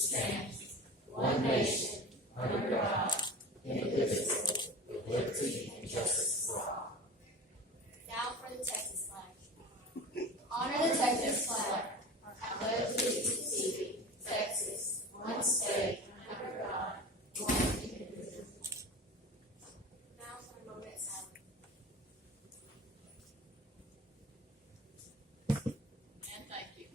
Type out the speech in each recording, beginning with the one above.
stands, one nation, under God, indivisible, with liberty and justice for all. Now for the Texas flag. Honor the Texas flag. I pledge allegiance to thee, Texas, one state, under God, one indivisible. Now for a moment of silence. And thank you.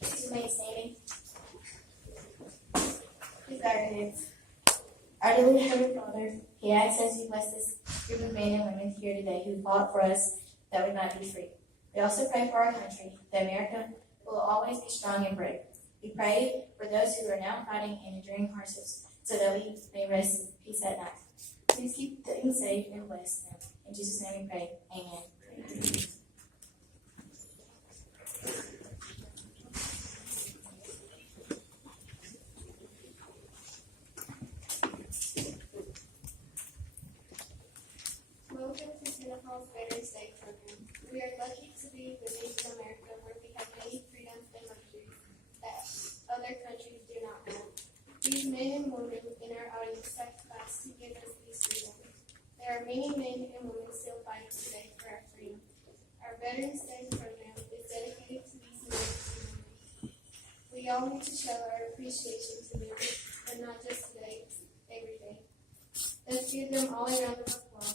Please remain standing. Please bow your heads. Our dearly Heavenly Father, He asks us to bless this group of men and women here today who fought for us that we might be free. We also pray for our country, that America will always be strong and brave. We pray for those who are now fighting and enduring hardships, so that we may rest in peace at night. Please keep them safe and bless them. In Jesus' name we pray. Amen. Welcome to Tenaha's Veterans Day program. We are lucky to be living in America where we have many freedoms and luxuries that other countries do not have. These men and women in our audience sacrificed to give us these freedoms. There are many men and women still fighting today for our freedom. Our Veterans Day program is dedicated to these men and women. We all need to show our appreciation to them, but not just today, every day. Let's give them all a round of applause.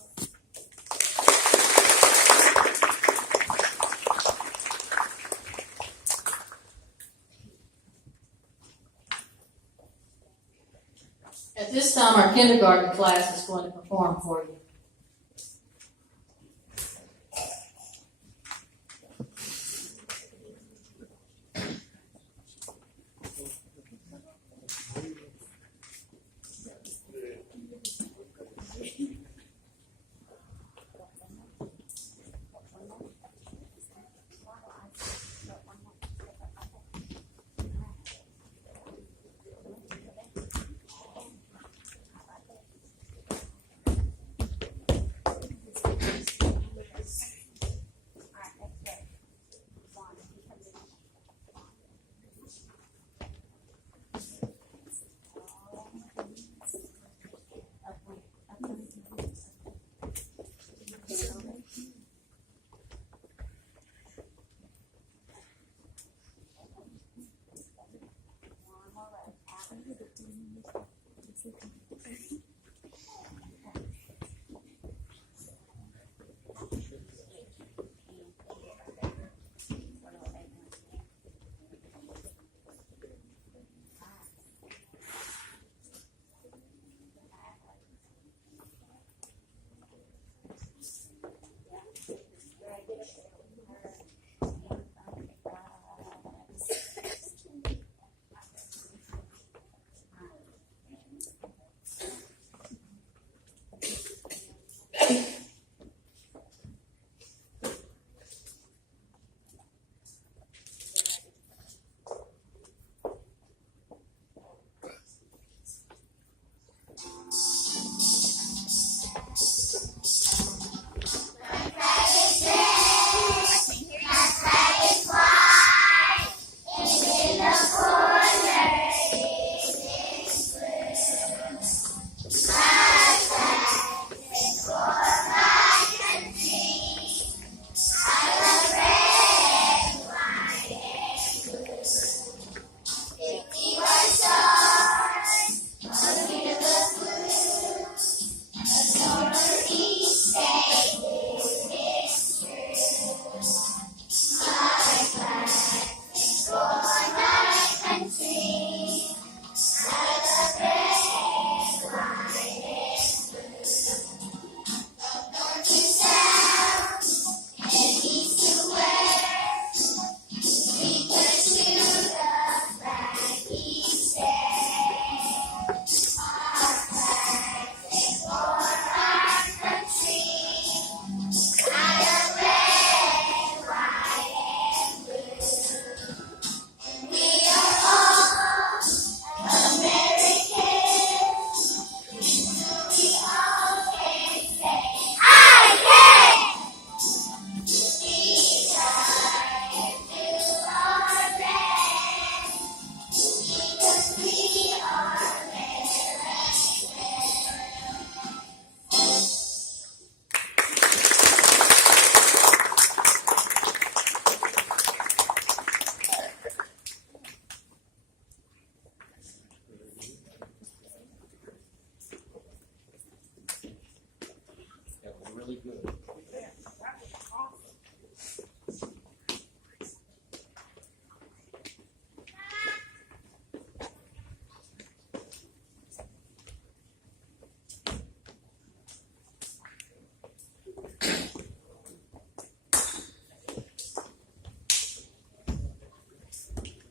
At this time, our kindergarten class is going to perform for you.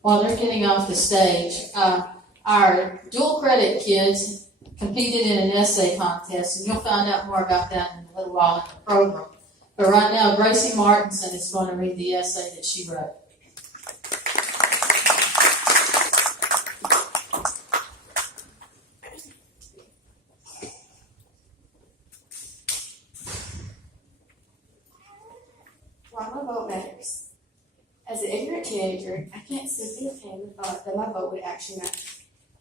while they're getting off the stage, our dual credit kids competed in an essay contest, and you'll find out more about that in a little while in the program. But right now, Gracie Martinson is going to read the essay that she wrote. Why my vote matters. As an ignorant teenager, I can't simply obtain the thought that my vote would actually matter.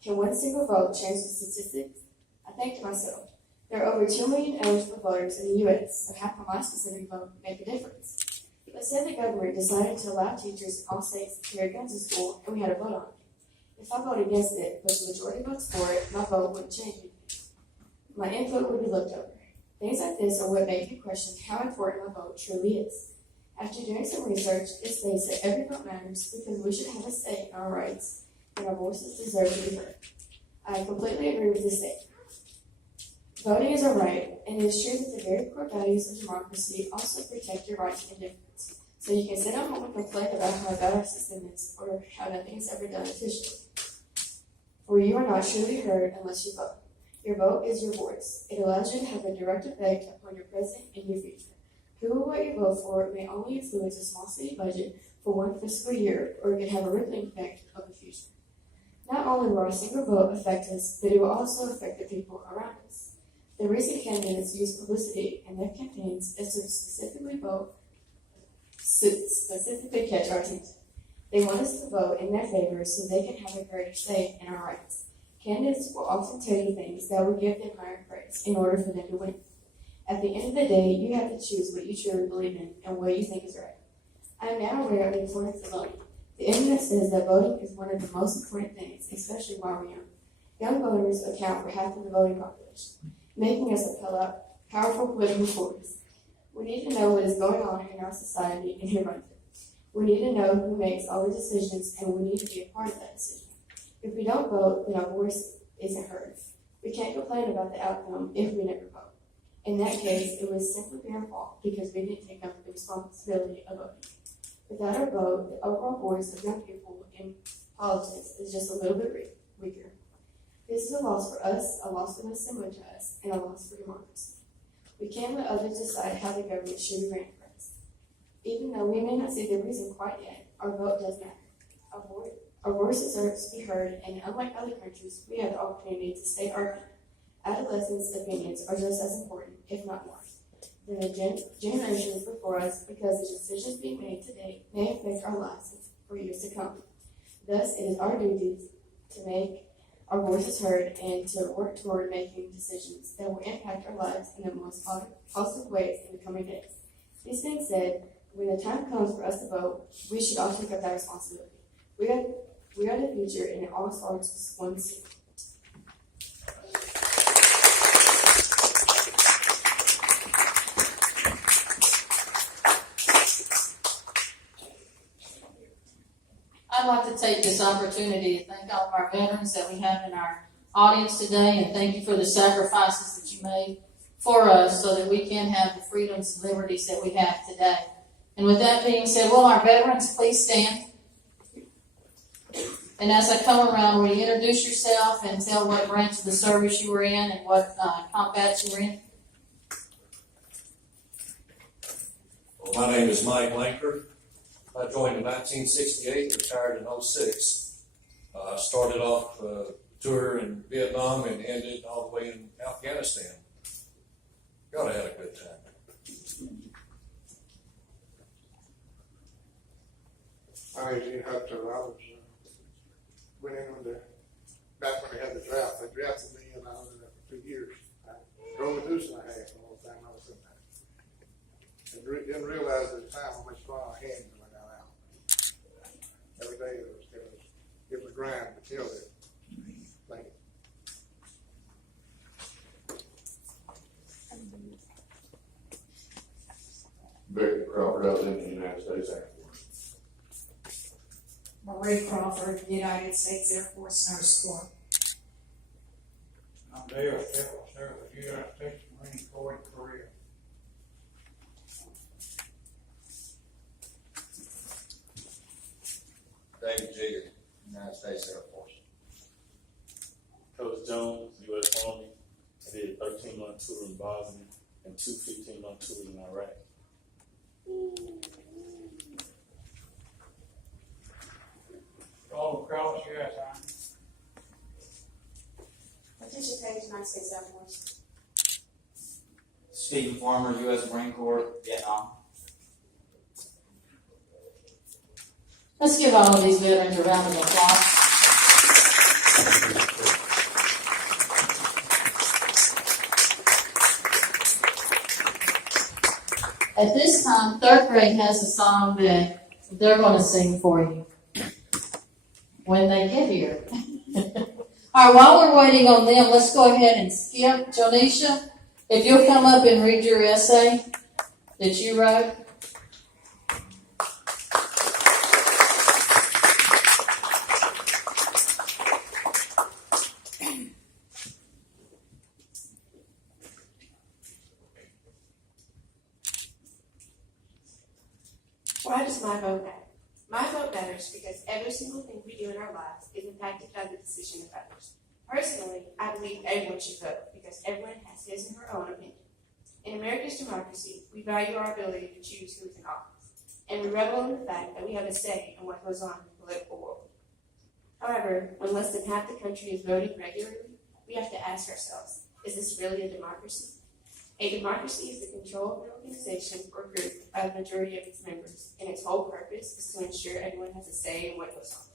Can one single vote change the statistics? I think to myself, there are over 2 million eligible voters in the U.S., so how can my specific vote make a difference? Let's say the government decided to allow teachers in all states to carry guns to school, and we had a vote on it. If I vote against it, but the majority votes for it, my vote wouldn't change anything. My input would be looked over. Things like this are what make me question how important my vote truly is. After doing some research, it states that every vote matters because we should have a say in our rights and our voices deserve to be heard. I completely agree with this statement. Voting is a right, and it is true that the very core values of democracy also protect your right to indifference. So you can sit at home and complain about how bad our system is or how nothing is ever done officially. For you are not truly heard unless you vote. Your vote is your voice. It allows you to have a direct effect upon your present and your future. Who or what you vote for may only influence a small city budget for one fiscal year, or it can have a rippling effect of the future. Not only will our single vote affect us, but it will also affect the people around us. The recent candidates use publicity in their campaigns as to specifically catch our attention. They want us to vote in their favor so they can have a greater say in our rights. Candidates will often tell you things that will give them higher praise in order for them to win. At the end of the day, you have to choose what you truly believe in and what you think is right. I am now aware of the importance of voting. The internet says that voting is one of the most important things, especially while we're young. Young voters account for half of the voting population, making us a powerful political force. We need to know what is going on in our society and who runs it. We need to know who makes all the decisions, and we need to be a part of that decision. If we don't vote, then our voice isn't heard. We can't complain about the outcome if we never vote. In that case, it would simply be our fault because we didn't take up the responsibility of voting. Without our vote, the overall voice of young people in politics is just a little bit weaker. This is a loss for us, a loss for those similar to us, and a loss for democracy. We can't let others decide how the government should be ran for us. Even though we may not see the reason quite yet, our vote does matter. Our voices are to be heard, and unlike other countries, we have the opportunity to state our opinion. Adolescents' opinions are just as important, if not more, than the generations before us, because the decisions being made today may affect our lives for years to come. Thus, it is our duty to make our voices heard and to work toward making decisions that will impact our lives in the most positive ways in the coming days. These being said, when the time comes for us to vote, we should all take up that responsibility. We are the future, and it all starts with one seat. I'd like to take this opportunity to thank all of our veterans that we have in our audience today, and thank you for the sacrifices that you made for us so that we can have the freedoms and liberties that we have today. And with that being said, will our veterans please stand? And as I come around, will you introduce yourself and tell what branch of the service you were in and what combat you were in? Well, my name is Mike Lanker. I joined in 1968, retired in 06. Started off a tour in Vietnam and ended all the way in Afghanistan. God, I had a good time. I usually had to, I was, went in on the, back when they had the draft. They drafted me and I was in there for 2 years. I drove a deuce and a half the whole time I was in there. I didn't realize at the time how much fun I had until I got out. Every day it was a grind to kill it. Thank you. Becky Crawford, I was in the United States Air Force. Marie Crawford, United States Air Force Nurse Corps. I'm Dale Shepard, served with the United States Marine Corps in Korea. David Jigger, States Air Force. Coach Jones, U.S. Army. I did a 13-month tour in Bosnia and 2 15-month tours in Iraq. All across U.S. Army. Letitia Page, United States Air Force. Stephen Farmer, U.S. Marine Corps, Vietnam. Let's give all of these veterans a round of applause. At this time, third grade has a song that they're going to sing for you when they get here. All right, while we're waiting on them, let's go ahead and skip. Jonisha, if you'll come up and read your essay that you wrote. Why does my vote matter? My vote matters because every single thing we do in our lives is impacted by the decision of others. Personally, I believe everyone should vote because everyone has his and her own opinion. In America's democracy, we value our ability to choose who is in office, and we revel in the fact that we have a say in what goes on in the political world. However, when less than half the country is voting regularly, we have to ask ourselves, is this really a democracy? A democracy is the control of an organization or group by the majority of its members, and its whole purpose is to ensure everyone has a say in what goes on.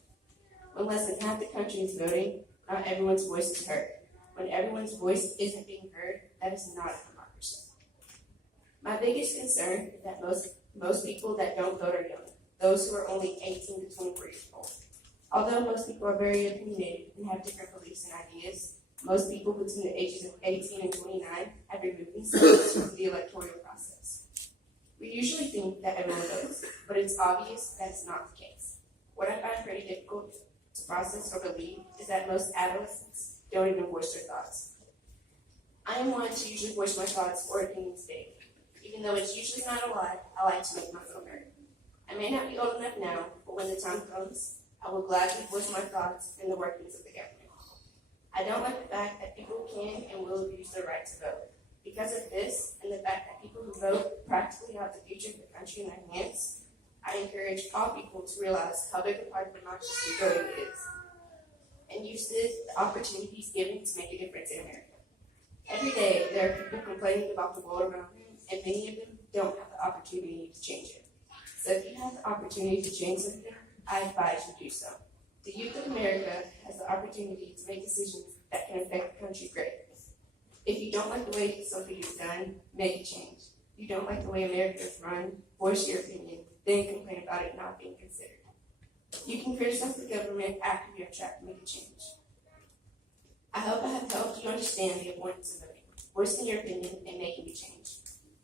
When less than half the country is voting, not everyone's voice is heard. When everyone's voice isn't being heard, that is not a democracy. My biggest concern is that most people that don't vote are young, those who are only 18 to 24 years old. Although most people are very opinionated and have different beliefs and ideas, most people between the ages of 18 and 29 have removed themselves from the electoral process. We usually think that everyone votes, but it's obvious that it's not the case. What I find pretty difficult to process or believe is that most adolescents don't even voice their thoughts. I am one to usually voice my thoughts or opinions daily. Even though it's usually not a lot, I like to make my vote heard. I may not be old enough now, but when the time comes, I will gladly voice my thoughts in the workings of the government. I don't like the fact that people can and will abuse their right to vote. Because of this, and the fact that people who vote practically have the future of the country in their hands, I encourage all people to realize how big a part of democracy voting is, and use the opportunities given to make a difference in America. Every day, there are people complaining about the world around them, and many of them don't have the opportunity to change it. So if you have the opportunity to change something, I advise you do so. The youth of America has the opportunity to make decisions that can affect the country greatly. If you don't like the way something is done, make a change. If you don't like the way America is run, voice your opinion, then complain about it not being considered. You can criticize the government after you have tried to make a change. I hope I have helped you understand the importance of voting, voicing your opinion, and making a change.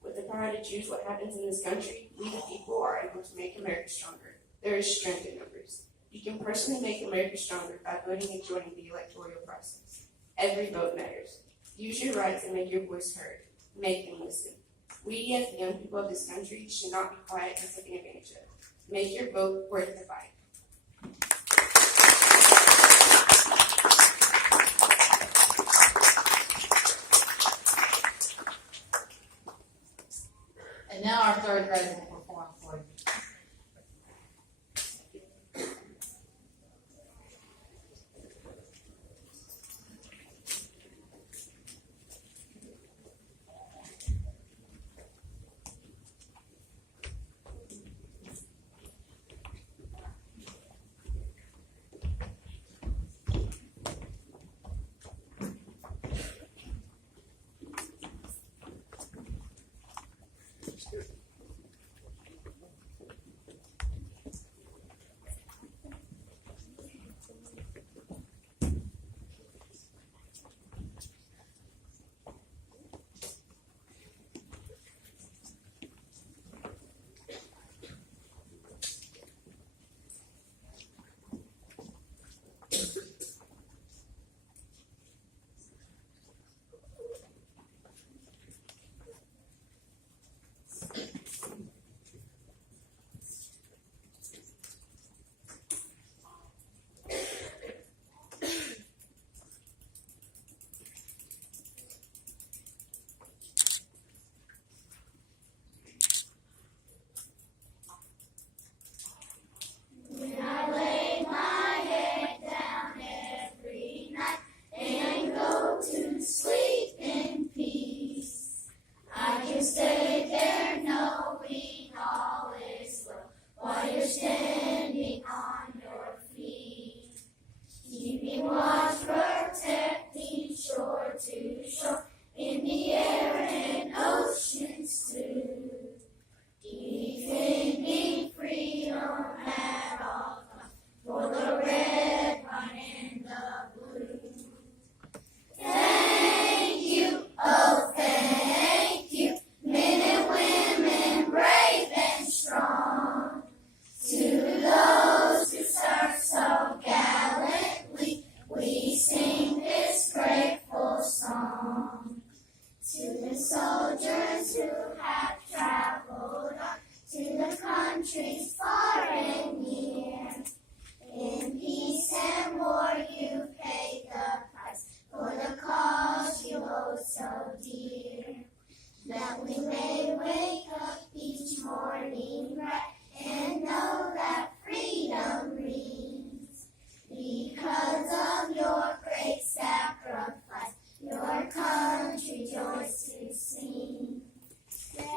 With the power to choose what happens in this country, we the people are able to make America stronger. There is strength in numbers. You can personally make America stronger by voting and joining the electoral process. Every vote matters. Use your rights and make your voice heard. Make them listen. We, as the young people of this country, should not be quiet and taken advantage of. Make your vote worth the fight. And now our third grader will perform for you. blue. Thank you, oh thank you, men and women, brave and strong. To those who serve so gallantly, we sing this grateful song. To the soldiers who have traveled on, to the countries far and near, in peace and war you paid the price for the cause you hold so dear. That we may wake up each morning bright and know that freedom means, because of your great sacrifice, your country joys to sing.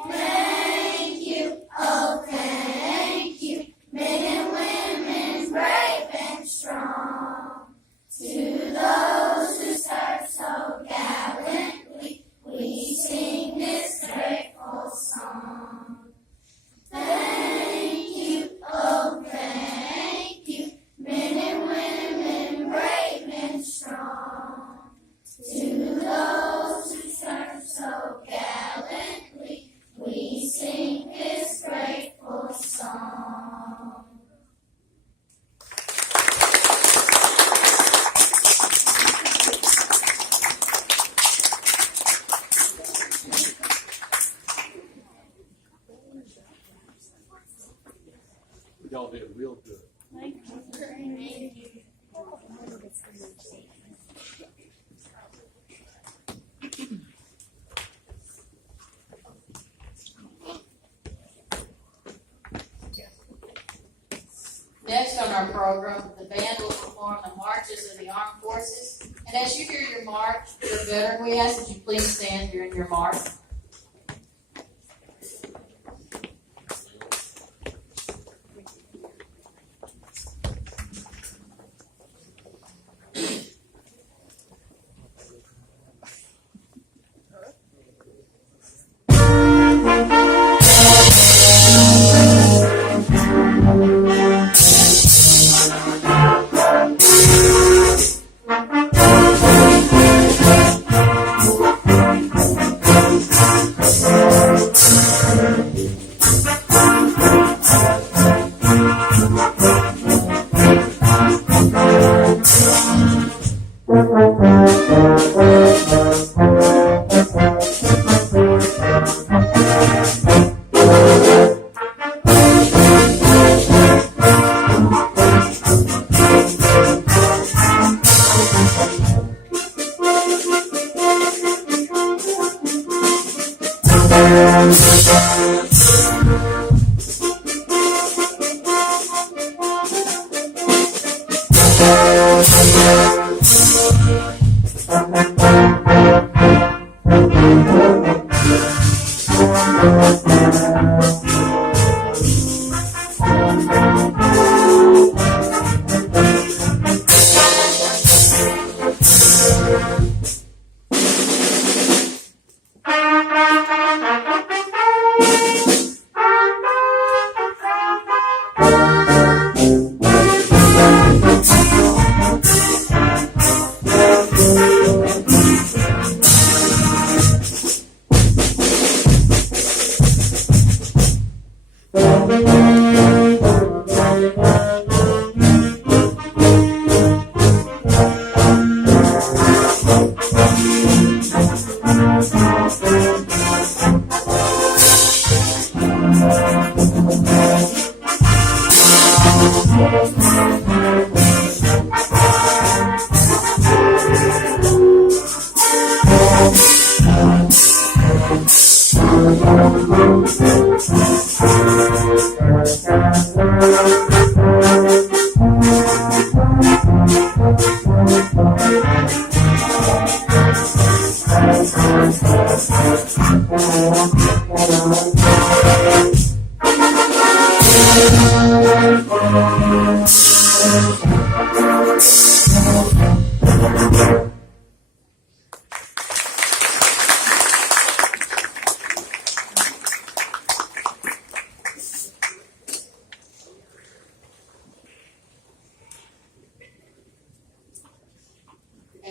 Thank you, oh thank you, men and women, brave and strong. To those who serve so gallantly, we sing this grateful song. Thank you, oh thank you, men and women, brave and strong. To those who serve so gallantly, we sing this grateful song. Y'all did real good. Next on our program, the band will perform the marches of the armed forces. And as you hear your march, your veteran, we ask that you please stand during your march.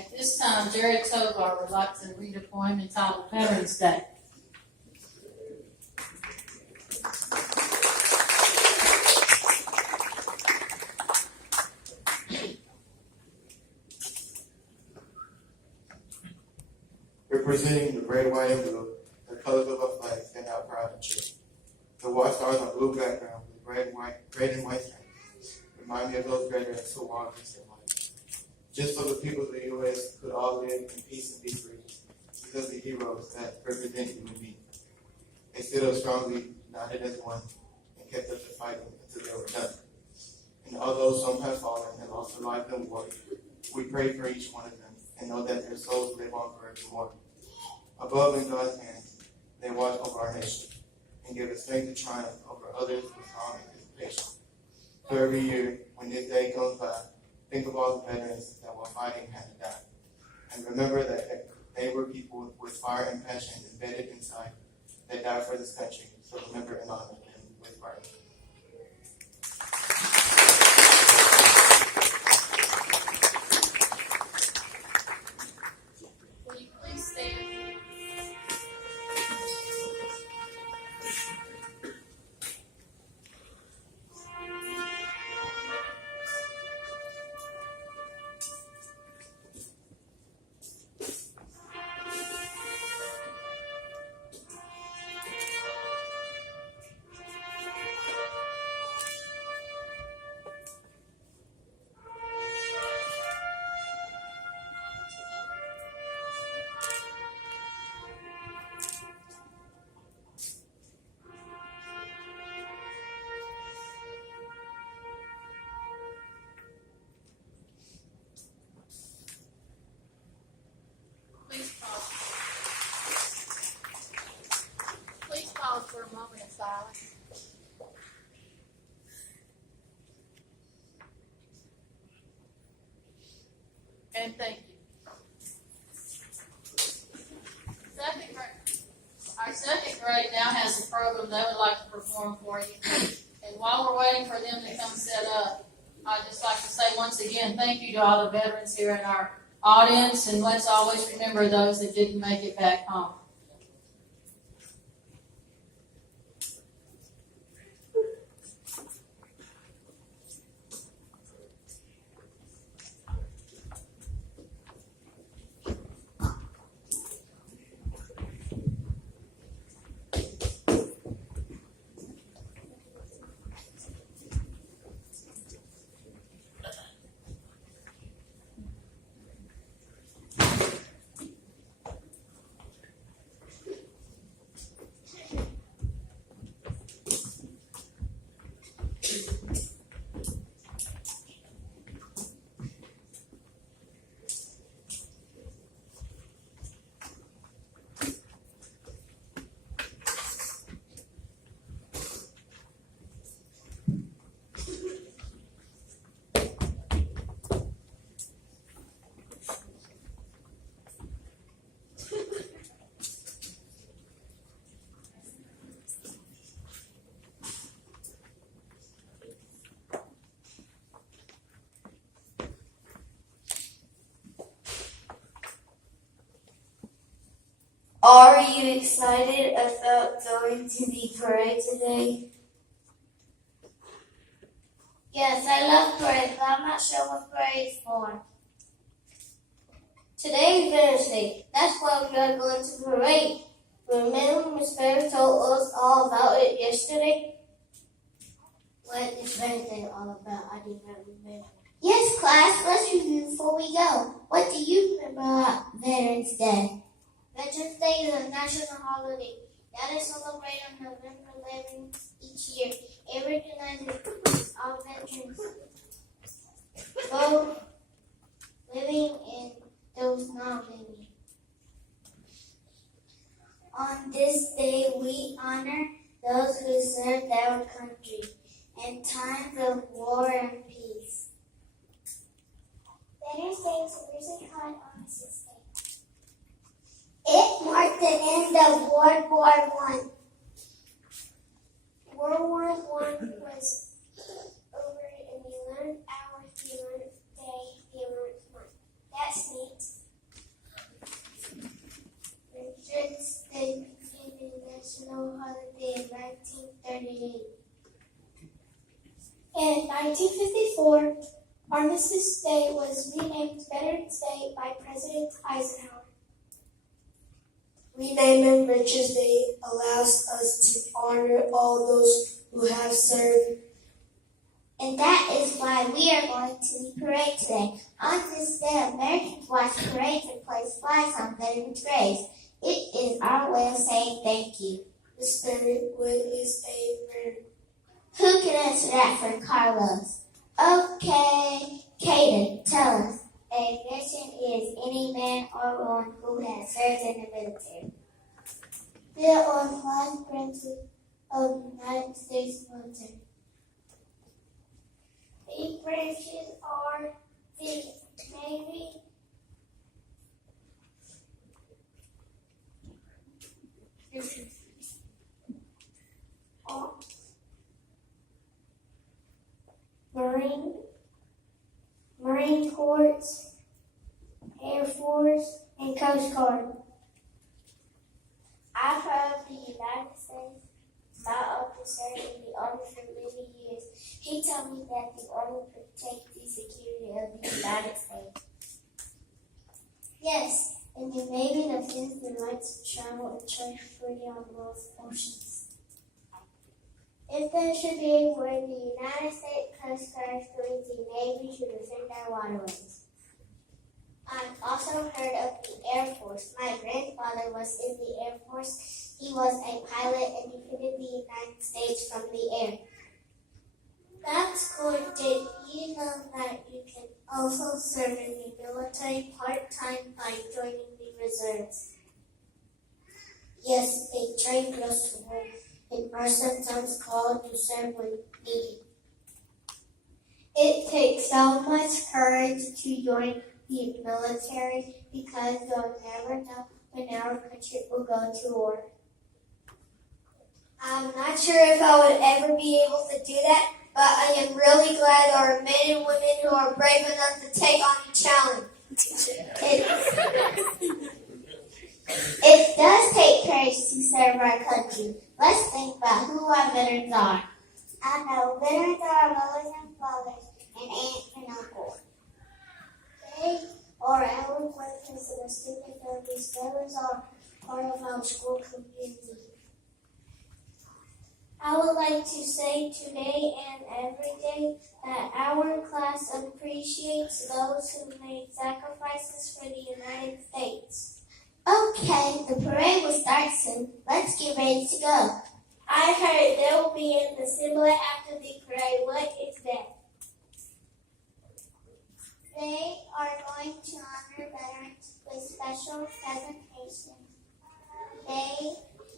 At this time, Jerry Tovar would like to read a poem entitled Veterans Day. Representing the red, white, and blue, the colors of our flag stand out proud and true. The watchstars on blue background with red and white stripes remind me of those veterans who walked against their life. Just so the people of the U.S. could all live in peace and be free, because the heroes that represent you and me. They stood up strongly, united as one, and kept us fighting until they were done. And although some have fallen and lost their lives in war, we pray for each one of them and know that their souls live on forevermore. Above in God's hands, they watch over our nation and give us strength to triumph over others with calm anticipation. So every year, when this day comes by, think of all the veterans that while fighting had to die. And remember that they were people with fire and passion embedded inside that died for this country. So remember and honor them with fire. Will you please stand? Please pause. Please pause for a moment of silence. And thank you. Our second grade now has a program they would like to perform for you. And while we're waiting for them to come set up, I'd just like to say once again, thank you to all the veterans here in our audience, and let's always remember those that didn't make it back home. Are you excited about going to the parade today? Yes, I love parades, but I'm not sure what parade's for. Today is Veterans Day. That's why we are going to the parade. Remember Miss Perry told us all about it yesterday? What is Veterans Day all about? I do not remember. Yes, class, let's review before we go. What do you remember about Veterans Day? Veterans Day is a national holiday that is celebrated on November 11th each year. It recognizes all veterans, both living and those not living. On this day, we honor those who served our country in times of war and peace. Veterans Day was originally called Armistice Day. It marked the end of World War I. World War I was over in the 11th hour, the 11th day, the 11th month. That's neat. 1954, Armistice Day was renamed Veterans Day by President Eisenhower. Renaming Veterans Day allows us to honor all those who have served. And that is why we are going to the parade today. On this day, Americans watch parades and place flags on veterans' graves. It is our way of saying thank you. The spirit is a bird. Who can answer that for Carlos? Okay, Caden, tell us. A veteran is any man or woman who has served in the military. There are 5 branches of the United States military. 8 branches are the Navy, Marine Corps, Air Force, and Coast Guard. I've heard of the United States. My uncle served in the Army for many years. He told me that the Army protects the security of the United States. Yes, and the Navy defends the right to travel and trade freely on both oceans. If there should be a war, the United States Coast Guard joins the Navy to defend our waterways. I've also heard of the Air Force. My grandfather was in the Air Force. He was a pilot and defended the United States from the air. That's good. Did you know that you can also serve in the military part-time by joining the reserves? Yes, they train girls to work and are sometimes called to serve when needed. It takes so much courage to join the military because you'll never know when our country will go to war. I'm not sure if I would ever be able to do that, but I am really glad there are men and women who are brave enough to take on the challenge. It does take courage to serve our country. Let's think about who our veterans are. I know veterans are our mothers and fathers and aunts and uncles. They are our grandparents and extended families. Veterans are part of our school community. I would like to say today and every day that our class appreciates those who made sacrifices for the United States. Okay, the parade will start soon. Let's get ready to go. I heard there will be an assembly after the parade. What is that? They are going to honor veterans with special presentations. They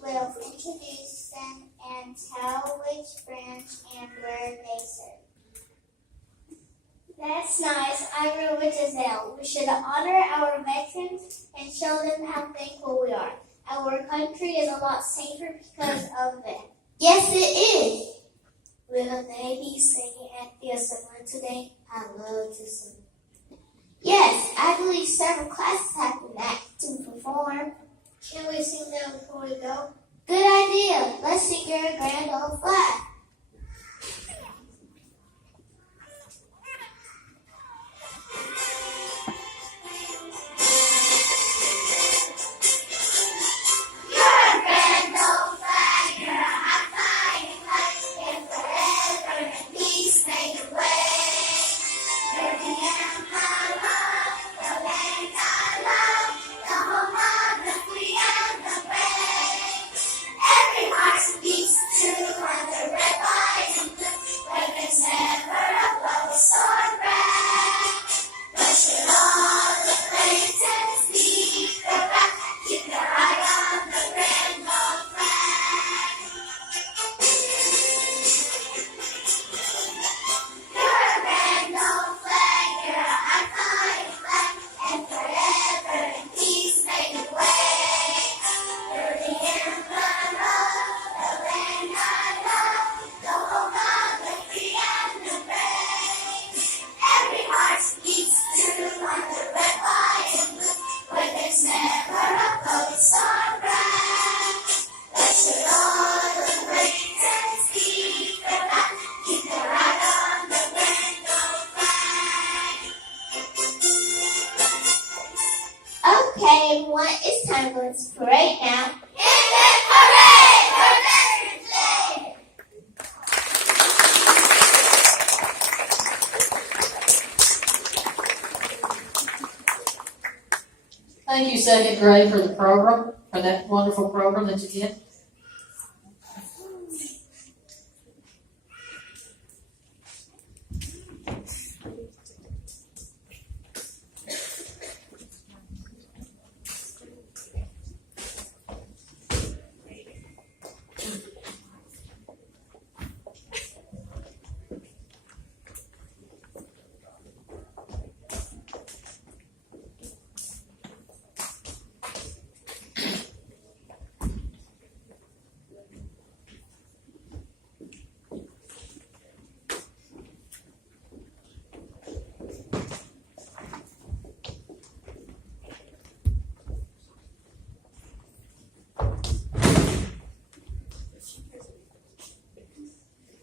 will introduce them and tell which branch and where they serve. That's nice. I'm with Giselle. We should honor our veterans and show them how thankful we are. Our country is a lot safer because of them. Yes, it is. Will they be singing at the assembly today? I love to sing. Yes, I believe several classes have been asked to perform. Can we sing now before we go? Good idea. Let's sing your grand old flag. Beats true on the Okay, everyone, it's time to go to parade now. Thank you, second grade, for the program, for that wonderful program that you did.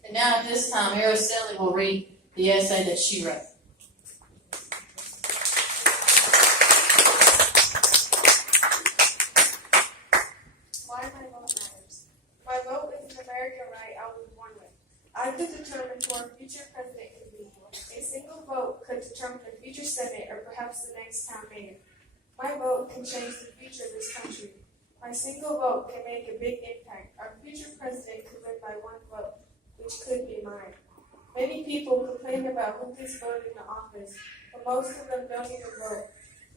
And now at this time, Araceli will read the essay that she wrote. Why my vote matters. My vote is an American right I was born with. I could determine who our future president could be. A single vote could determine the future Senate or perhaps the next town mayor. My vote can change the future of this country. My single vote can make a big impact. Our future president could win by one vote, which could be mine. Many people complain about who gets voted into office, but most of them don't even vote.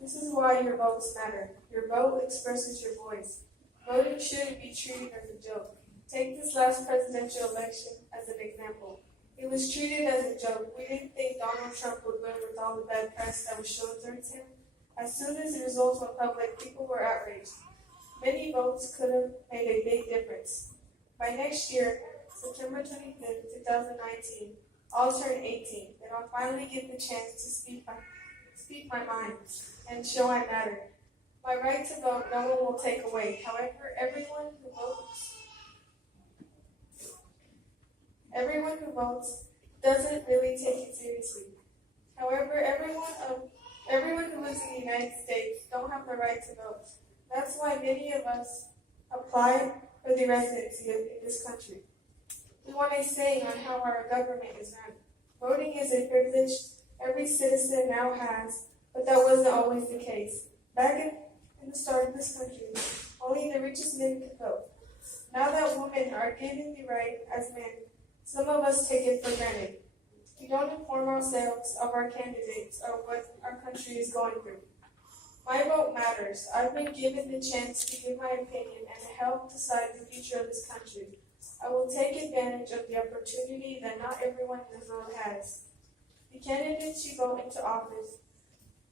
This is why your votes matter. Your vote expresses your voice. Voting shouldn't be treated as a joke. Take this last presidential election as an example. It was treated as a joke. We didn't think Donald Trump would win with all the bad press that was shown towards him. As soon as the results went public, people were outraged. Many votes could have made a big difference. By next year, September 25th, 2019, I'll turn 18, and I'll finally get the chance to speak my mind and show I matter. My right to vote, no one will take away. However, everyone who votes doesn't really take it seriously. However, everyone who lives in the United States don't have the right to vote. That's why many of us apply for the residency in this country. We want a say on how our government is run. Voting is a privilege every citizen now has, but that wasn't always the case. Back in the start of this country, only the richest men could vote. Now that women are given the right as men, some of us take it for granted. We don't inform ourselves of our candidates or what our country is going through. My vote matters. I've been given the chance to give my opinion and to help decide the future of this country. I will take advantage of the opportunity that not everyone in this world has. The candidates you vote into office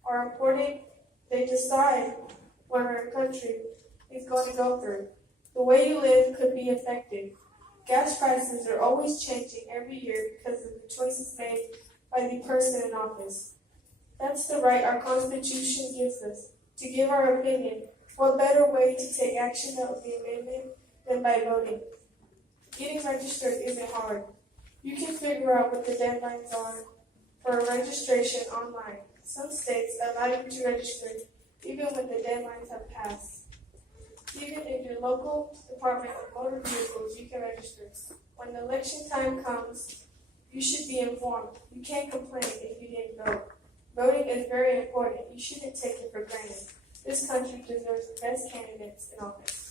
are important. They decide what our country is going to go through. The way you live could be affected. Gas prices are always changing every year because of the choices made by the person in office. That's the right our Constitution gives us, to give our opinion. What better way to take action of the amendment than by voting? Getting registered isn't hard. You can figure out what the deadlines are for registration online. Some states allow you to register even when the deadlines have passed. Even in your local Department of Motor Vehicles, you can register. When the election time comes, you should be informed. You can't complain if you didn't vote. Voting is very important. You shouldn't take it for granted. This country deserves the best candidates in office.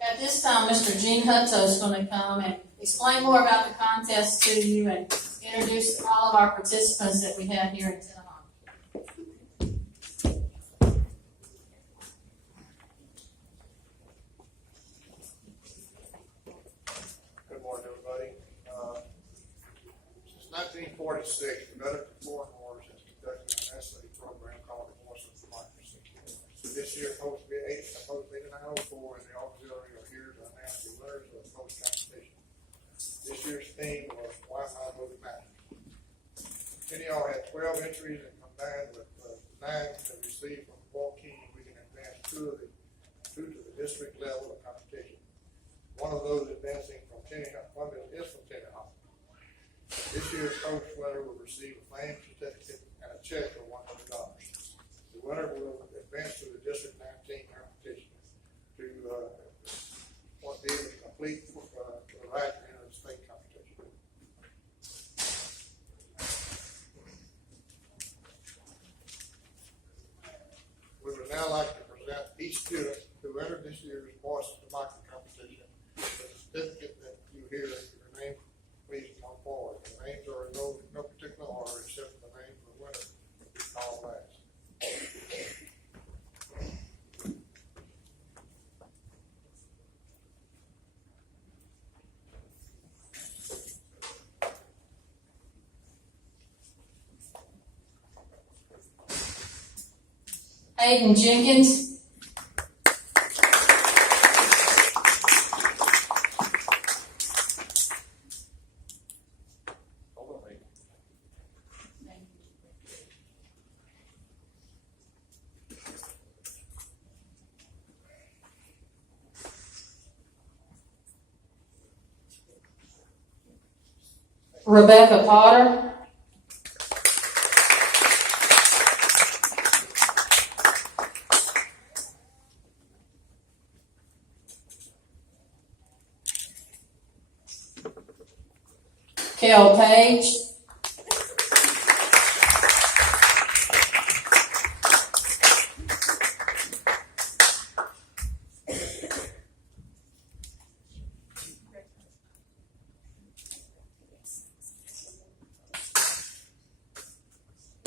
At this time, Mr. Gene Hutto is going to come and explain more about the contest to you and introduce all of our participants that we have here in Tenaha. Good morning, everybody. Since 1946, the Veteran Foreign Wars has conducted an essay program called The Voice of Democracy. This year, post 8904 and the auxiliary are here to announce the winners of the post competition. This year's theme was Why My Vote Matters. Many of y'all had 12 entries and combined with 9 that received from Waukee, we can advance two to the district level of competition. one of those advancing from Tenaha, one that is from Tenaha. This year's coach winner will receive a fame certificate and a check of $100. The winner will advance to the District 19 competition to be able to complete for the right to enter the state competition. We would now like to present each student who entered this year's voice democracy competition with a certificate that you hear. Your name, please come forward. The names are in no particular order except for the name of the winner will be called last. Aiden Jenkins. Rebecca Potter. Kel Page.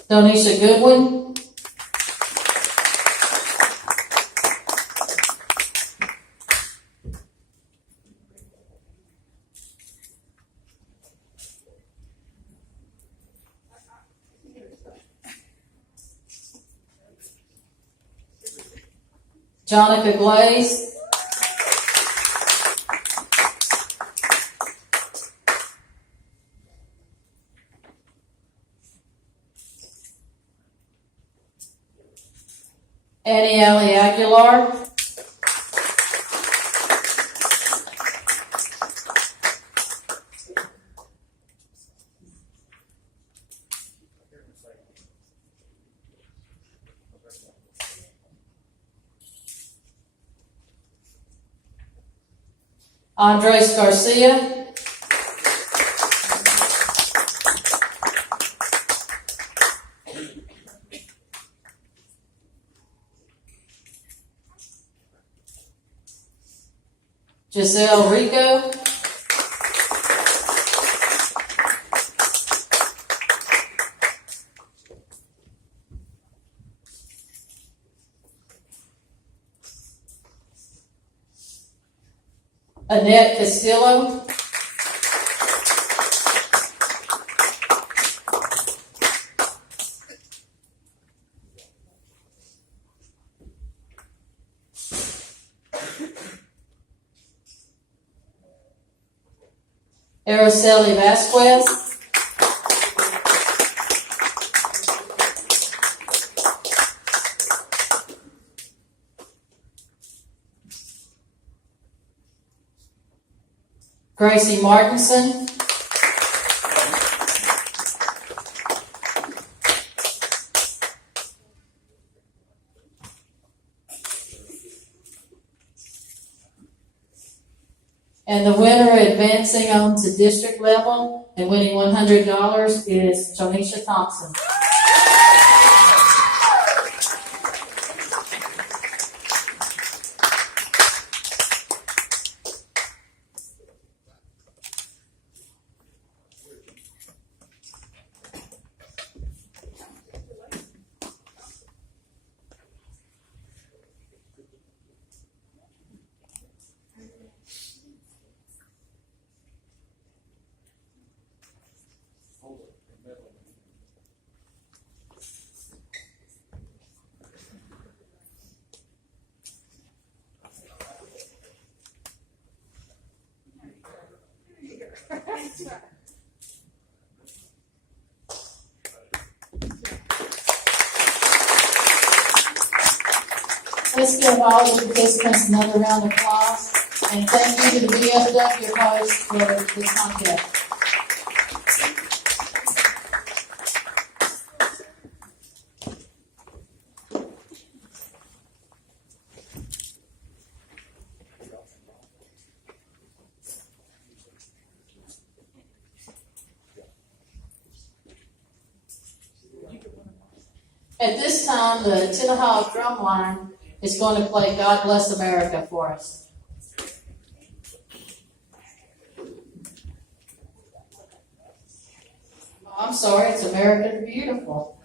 Donisha Goodwin. Jonica Glaze. Annie Ellie Aguilar. Andres Garcia. Giselle Rico. Annette Castillo. Araceli Vasquez. Gracie Martinson. And the winner advancing on to district level and winning $100 is Jonisha Thompson. Let's give all the participants another round of applause. And thank you to the VFW host for this contest. At this time, the Tenaha drumline is going to play God Bless America for us. Oh, I'm sorry, it's America the Beautiful.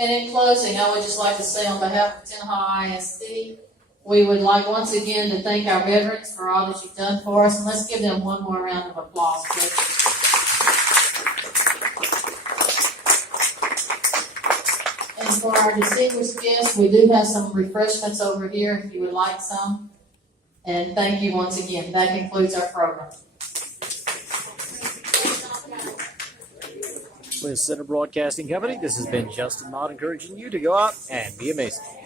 And in closing, I would just like to say on behalf of Tenaha ISD, we would like once again to thank our veterans for all that you've done for us. And let's give them one more round of applause, please. And for our distinguished guests, we do have some refreshments over here if you would like some. And thank you once again. That concludes our program. With Center Broadcasting Company, this has been Justin Mott encouraging you to go out and be amazing.